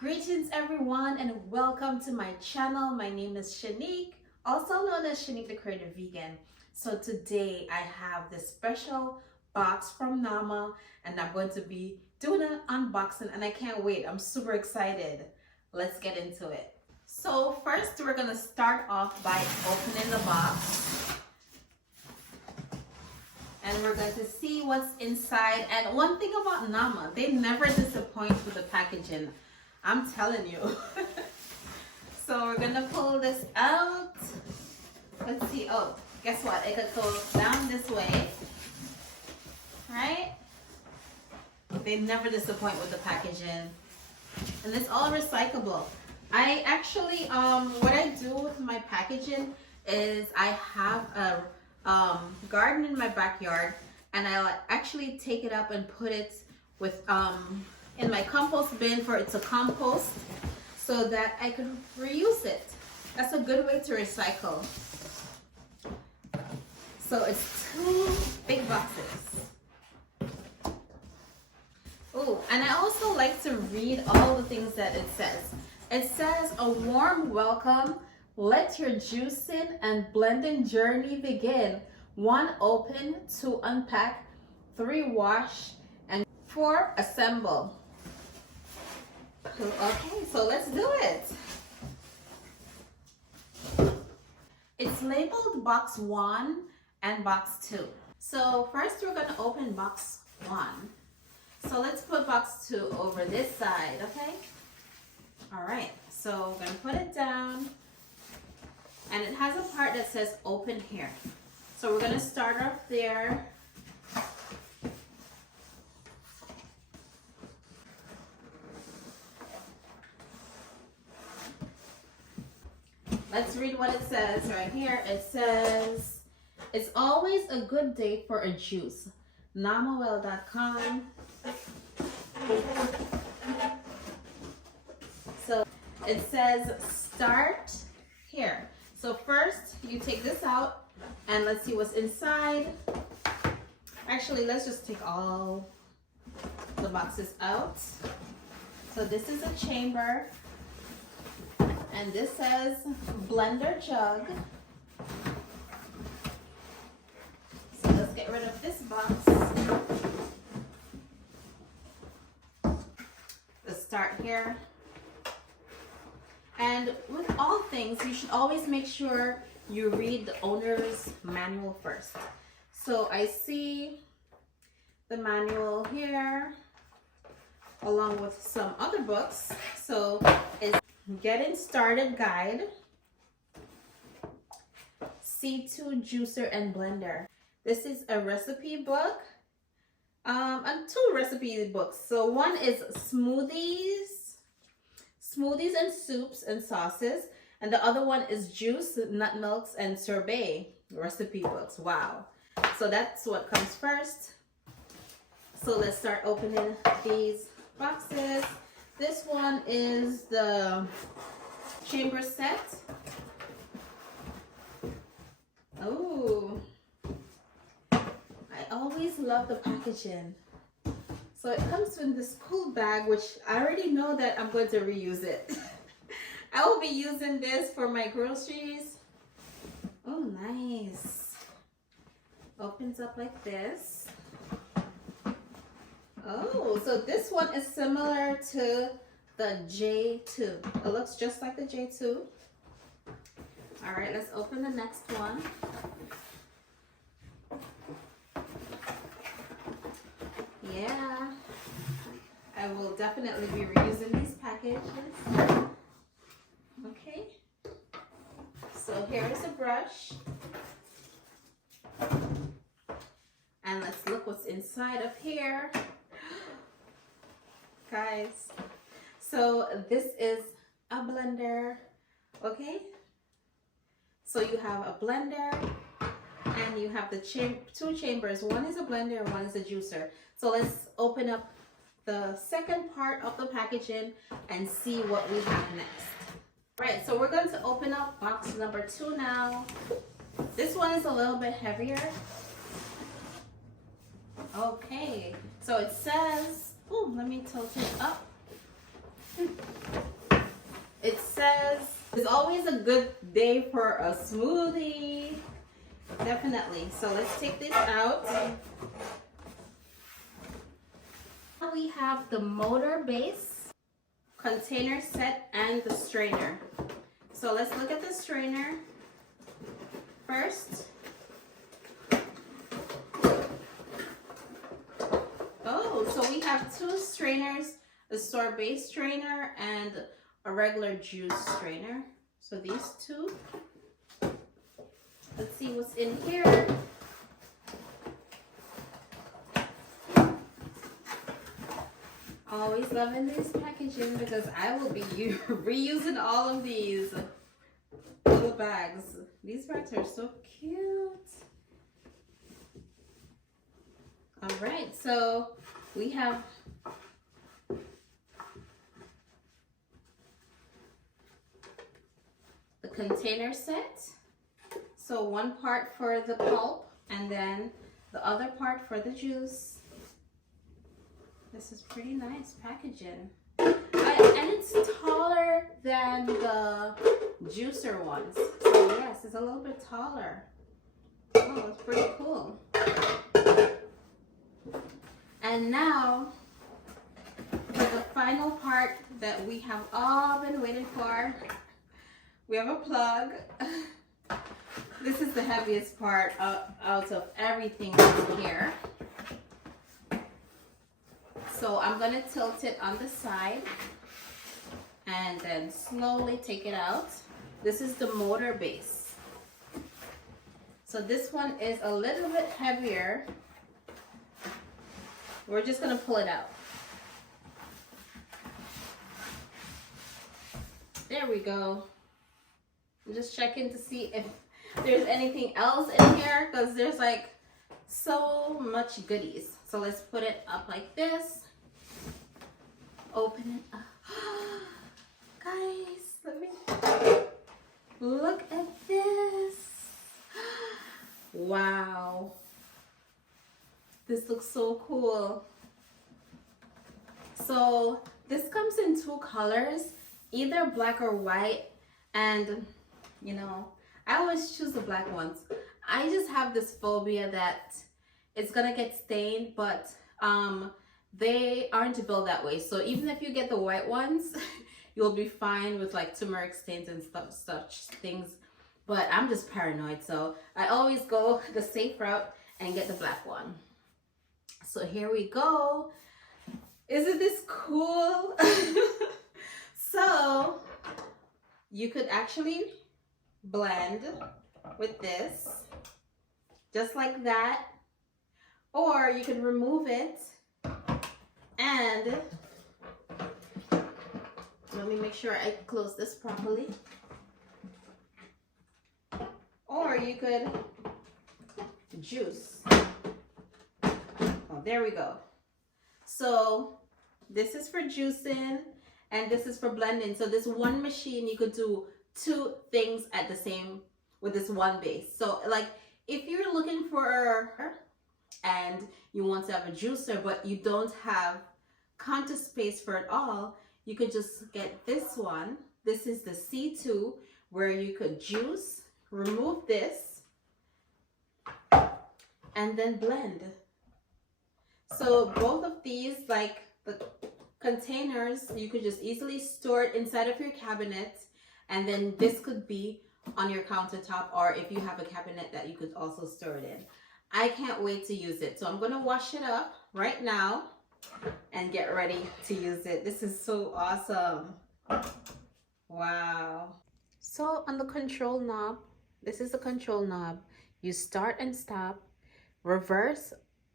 Greetings everyone and welcome to my channel. My name is Shanique, also known as Shanique the Creative Vegan. So today I have this special box from Nama and I'm going to be doing an unboxing and I can't wait. I'm super excited. Let's get into it. So first we're going to start off by opening the box. And we're going to see what's inside. And one thing about Nama, they never disappoint with the packaging. I'm telling you. So we're gonna pull this out. Let's see. Oh, guess what? It could go down this way. Right? They never disappoint with the packaging. And it's all recyclable. I actually, what I do with my packaging is I have a garden in my backyard, and I'll actually take it up and put it with in my compost bin for it to compost so that I can reuse it. That's a good way to recycle. So it's 2 big boxes. Oh, and I also like to read all the things that it says. It says, a warm welcome. Let your juicing and blending journey begin. 1 open, 2 unpack, 3 wash, and 4 assemble. Okay, so let's do it. It's labeled box 1 and box 2. So first we're gonna open box 1. So let's put box 2 over this side, okay? All right, so we're gonna put it down. And it has a part that says open here. So we're gonna start off there. Let's read what it says right here. It says, it's always a good day for a juice. Namawell.com. So it says start here. So first you take this out and let's see what's inside. Actually, let's just take all the boxes out. So this is a chamber. And this says blender jug. So let's get rid of this box. Let's start here. And with all things, you should always make sure you read the owner's manual first. So I see the manual here along with some other books. So it's Getting Started Guide, C2 Juicer and Blender. This is a recipe book, and 2 recipe books. So one is smoothies and soups and sauces, and the other one is juice, nut milks, and sorbet recipe books. Wow. So that's what comes first. So let's start opening these boxes. This one is the chamber set. Oh, I always love the packaging. So it comes in this cool bag, which I already know that I'm going to reuse it. I will be using this for my groceries. Oh, nice. Opens up like this. Oh, so this one is similar to the J2. It looks just like the J2. All right, let's open the next one. Yeah, I will definitely be reusing these packages. Okay, so here is a brush. And let's look what's inside of here. Guys, so this is a blender, okay? So you have a blender and you have the 2 chambers. One is a blender and one is a juicer. So let's open up the second part of the packaging and see what we have next. Right, so we're going to open up box number 2 now. This one is a little bit heavier. Okay, so it says, oh, let me tilt it up. says. It's always a good day for a smoothie. Definitely. So let's take this out. Now we have the motor base, container set, and the strainer. So let's look at the strainer first. Oh, so we have two strainers, a sorbet strainer and a regular juice strainer. So these two. Let's see what's in here. Always loving this packaging because I will be reusing all of these little bags. These bags are so cute. All right, so we have the container set. So one part for the pulp and then the other part for the juice. This is pretty nice packaging. And it's taller than the juicer ones. So yes, it's a little bit taller. Oh, it's pretty cool. And now for the final part that we have all been waiting for. We have a plug. This is the heaviest part out of everything here. So I'm gonna tilt it on the side and then slowly take it out. This is the motor base. So this one is a little bit heavier. We're just gonna pull it out. There we go. I'm just checking to see if there's anything else in here because there's like so much goodies. So let's put it up like this. Open it up. Guys, let me look at this. Wow. This looks so cool. So this comes in two colors, either black or white. And you know, I always choose the black ones. I just have this phobia that it's gonna get stained, but they aren't built that way. So even if you get the white ones, you'll be fine with like turmeric stains and such things. But I'm just paranoid, so I always go the safe route and get the black one. So here we go. Isn't this cool? So you could actually blend with this just like that, or you can remove it and let me make sure I close this properly, or you could juice. Oh, there we go. So this is for juicing and this is for blending. So this one machine, you could do two things at the same with this one base. So like if you're looking for and you want to have a juicer but you don't have counter space for it all, you could just get this one. This is the C2 where you could juice, remove this, and then blend. So both of these, like the containers, you could just easily store it inside of your cabinet, and then this could be on your countertop, or if you have a cabinet that you could also store it in. I can't wait to use it. So I'm gonna wash it up right now and get ready to use it. This is so awesome. Wow. So on the control knob, this is the control knob. You start and stop, reverse,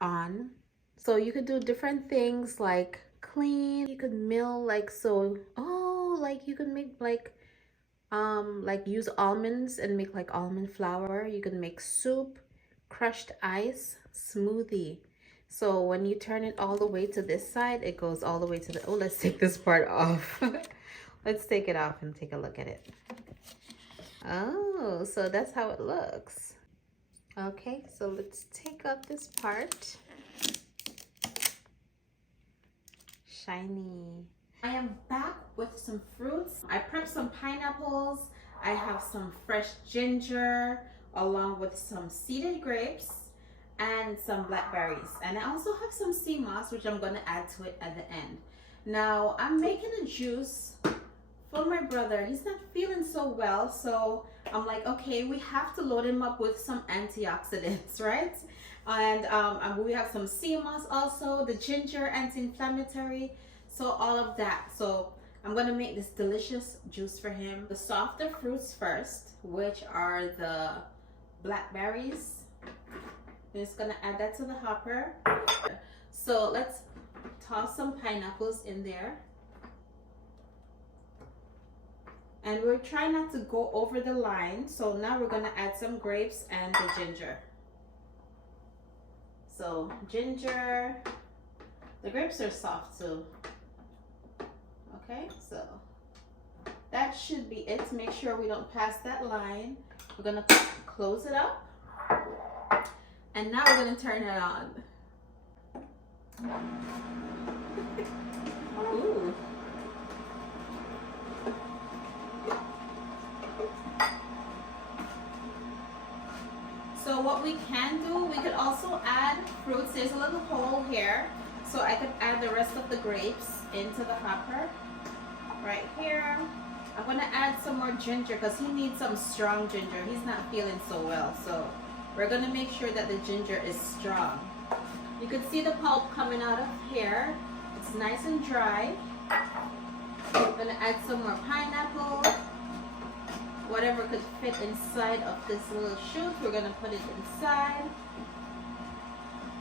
on. So you could do different things like clean, you could mill like so. Oh, like you could make like use almonds and make like almond flour. You can make soup, crushed ice, smoothie. So when you turn it all the way to this side, it goes all the way to the, oh, let's take this part off. Let's take it off and take a look at it. Oh, so that's how it looks. Okay, so let's take out this part. Shiny. I am back with some fruits I prepped some pineapples. I have some fresh ginger along with some seeded grapes and some blackberries. And I also have some sea moss, which I'm going to add to it at the end. Now, I'm making a juice for my brother. He's not feeling so well, so I'm like, okay, we have to load him up with some antioxidants, right? And we have some sea moss also, the ginger anti-inflammatory, so all of that. So I'm gonna make this delicious juice for him. The softer fruits first, which are the blackberries. I'm just gonna add that to the hopper. So let's toss some pineapples in there. And we're trying not to go over the line. So now we're gonna add some grapes and the ginger. So ginger, the grapes are soft too. Okay, so that should be it. Make sure we don't pass that line. We're gonna close it up. And now we're gonna turn it on. Ooh. So what we can do, we could also add fruits. There's a little hole here, so I could add the rest of the grapes into the hopper right here. I'm gonna add some more ginger because he needs some strong ginger. He's not feeling so well, so we're gonna make sure that the ginger is strong. You can see the pulp coming out of here. It's nice and dry. I'm gonna add some more pineapple. Whatever could fit inside of this little shoot, we're gonna put it inside.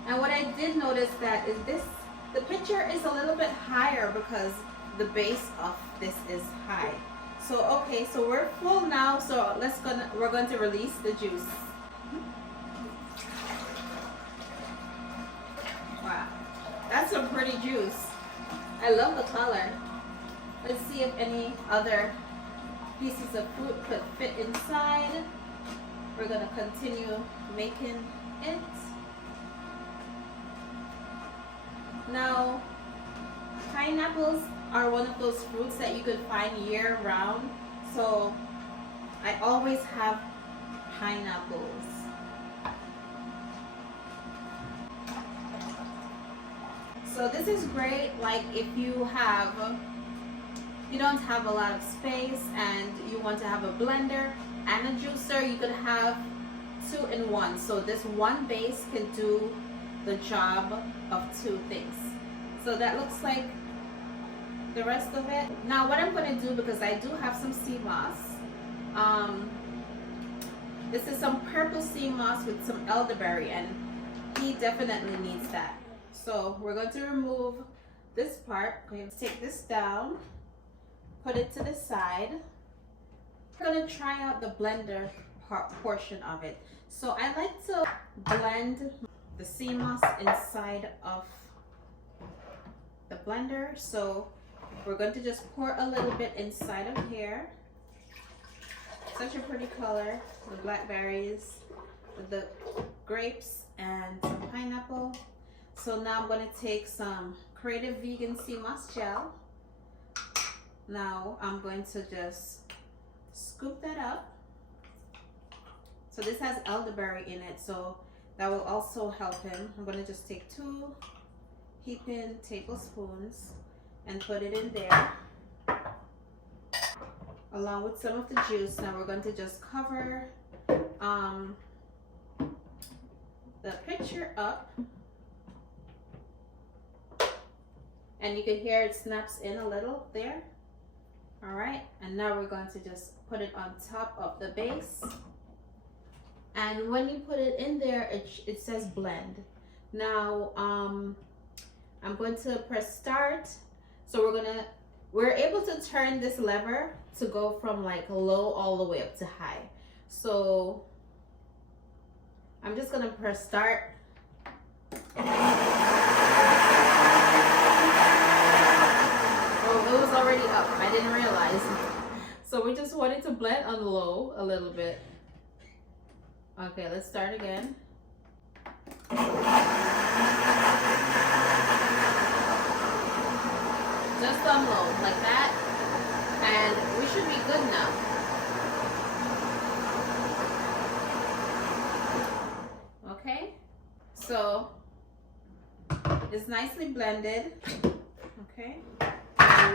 And what I did notice that is the picture is a little bit higher because the base of this is high. So okay, so we're full now, so we're going to release the juice. Wow, that's a pretty juice. I love the color. Let's see if any other pieces of fruit could fit inside. We're gonna continue making it. Now, pineapples are one of those fruits that you could find year round. So I always have pineapples. So this is great, like if you don't have a lot of space and you want to have a blender and a juicer, you could have 2 in 1. So this one base can do the job of 2 things. So that looks like the rest of it. Now what I'm going to do, because I do have some sea moss, this is some purple sea moss with some elderberry, and he definitely needs that. So we're going to remove this part. I'm going to take this down, put it to the side. We're going to try out the blender portion of it. So I like to blend the sea moss inside of the blender. So we're going to just pour a little bit inside of here. Such a pretty color. The blackberries, the grapes, and some pineapple. So now I'm going to take some Creative Vegan Sea Moss Gel. Now I'm going to just scoop that up. So this has elderberry in it, so that will also help him. I'm going to just take 2 heaping tablespoons and put it in there along with some of the juice. Now we're going to just cover the pitcher up, and you can hear it snaps in a little there. All right, and now we're going to just put it on top of the base. And when you put it in there, it says blend. Now I'm going to press start. So we're able to turn this lever to go from like low all the way up to high. So I'm just gonna press start. Oh, it was already up. I didn't realize. So we just wanted to blend on low a little bit. Okay, let's start again. Just on low, like that. And should be good now. Okay, so it's nicely blended. Okay,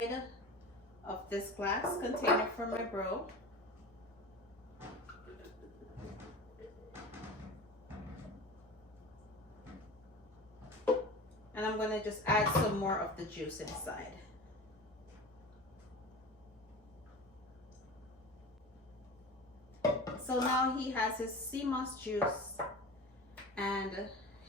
rid of this glass container for my bro. And I'm gonna just add some more of the juice inside. So now he has his sea moss juice and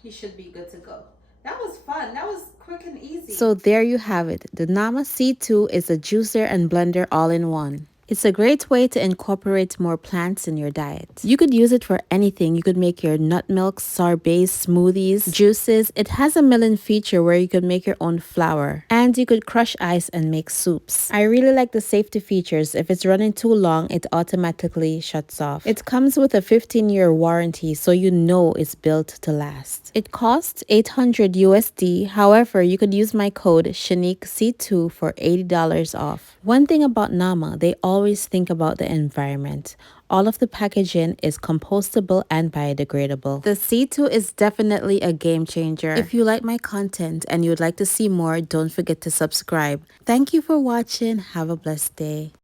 he should be good to go. That was fun. That was quick and easy. So there you have it. The Nama C2 is a juicer and blender all in one. It's a great way to incorporate more plants in your diet. You could use it for anything. You could make your nut milks, sorbets, smoothies, juices. It has a melon feature where you could make your own flour. And you could crush ice and make soups. I really like the safety features. If it's running too long, it automatically shuts off. It comes with a 15-year warranty, so you know it's built to last. It costs $800 USD. However, you could use my code SHANIQC2 for $80 off. One thing about Nama, they always think about the environment. All of the packaging is compostable and biodegradable. The C2 is definitely a game changer. If you like my content and you would like to see more, don't forget to subscribe. Thank you for watching. Have a blessed day.